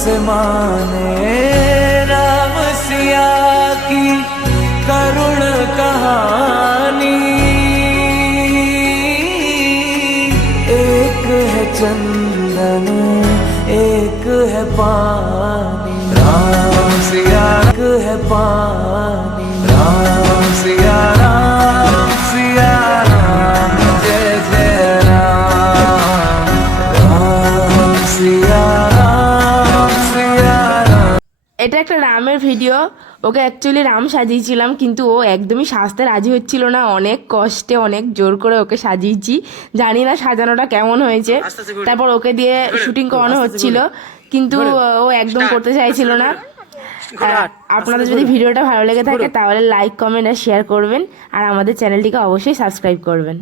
से माने राम सिया की करुण कहानी। एक है चंदन एक है पानी, राम सिया एक है पानी, राम सिया राम सिया राम, जय जय राम, राम सिया राम सिया राम। এটা একটা রামের ভিডিও। ওকে অ্যাকচুয়ালি রাম সাজিয়েছিলাম, কিন্তু ও একদমই সাজতে রাজি হচ্ছিল না। অনেক কষ্টে অনেক জোর করে ওকে সাজিয়েছি। জানি না সাজানোটা কেমন হয়েছে। তারপর ওকে দিয়ে শুটিং করানো হচ্ছিল, কিন্তু ও একদম করতে চাইছিল না। আপনাদের যদি ভিডিওটা ভালো লেগে থাকে তাহলে লাইক কমেন্ট আর শেয়ার করবেন, আর আমাদের চ্যানেলটিকে অবশ্যই সাবস্ক্রাইব করবেন।